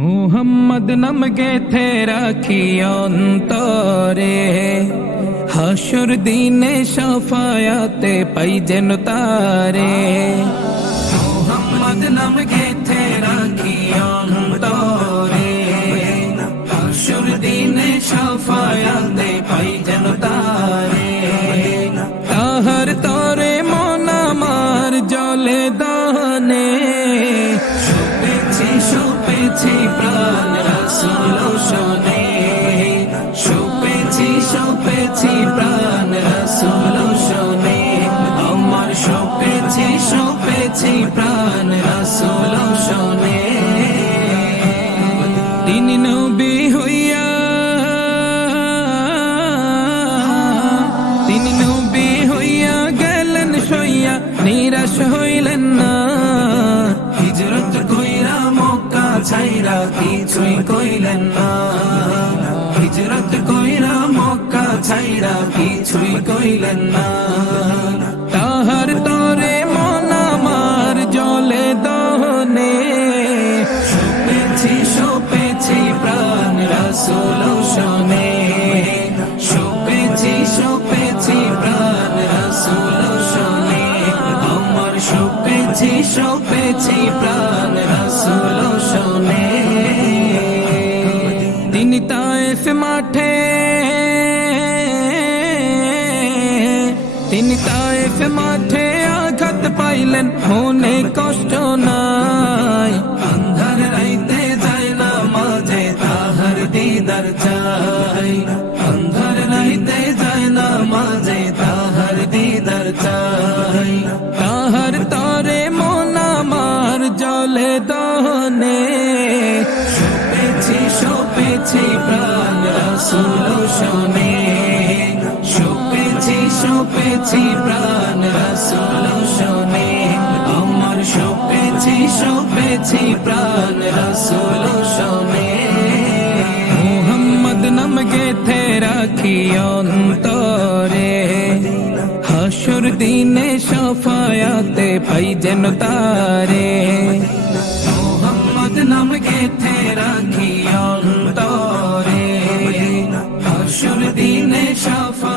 মুহাম্মদ নাম গেথে রাখি অন্তরে, হাসুর দিনে শাফায়াতে পাই যেন তারে। মুহাম্মদ নাম গেথে রাখি অন্তরে, হাসুর দিনে শাফায়াতে পাই যেন তারে। তাহার তরে মন আমার জলে দহনে, শুপেছি প্রাণ রাসূল শোনে, শুপেছি প্রাণ রাসূল শোনে, আমার শুপেছি প্রাণ রাসূল শোনে। তিনি নবী হইয়া, তিনি নবী হইয়া গেলেন সইয়া, নিরাশ হইলেন না। হিজরত কইরা মক্কা ছাইরা কিছুই কইলেন না, হিজরত কইরা মক্কা ছাইরা কিছুই কইলেন না। তাহার তরে মন আমার জলে দহনে, শুপেছি প্রাণ রাসূল শোনে, শুপেছি প্রাণ রাসূল শোনে, আমার শুপেছি প্রাণ রাসূল শোনে। তিনি তায়েফ মাঠে, তিনি তায়েফ মাঠে আঘাত পাইলেন, মনে কষ্ট নাই। আন্ধার রাইতে যায় না মাঝে তাহার দিদার চাই, আন্ধার রাইতে যায় না মাঝে তাহার দিদার চাই। তাহার তরে মন আমার জলে দহনে, শুপেছি প্রাণ রাসূল শোনে, শুপেছি প্রাণ রাসূল শোনে, আমার শুপেছি প্রাণ রাসূল শোনে। মুহাম্মদ নাম গেথে রাখি অন্তরে, হাসুর দিনে শাফায়াতে পাই যেন তারে। মুহাম্মদ নাম গেথে রাখি অন্তরে, হাসুর দিনে শাফায়াতে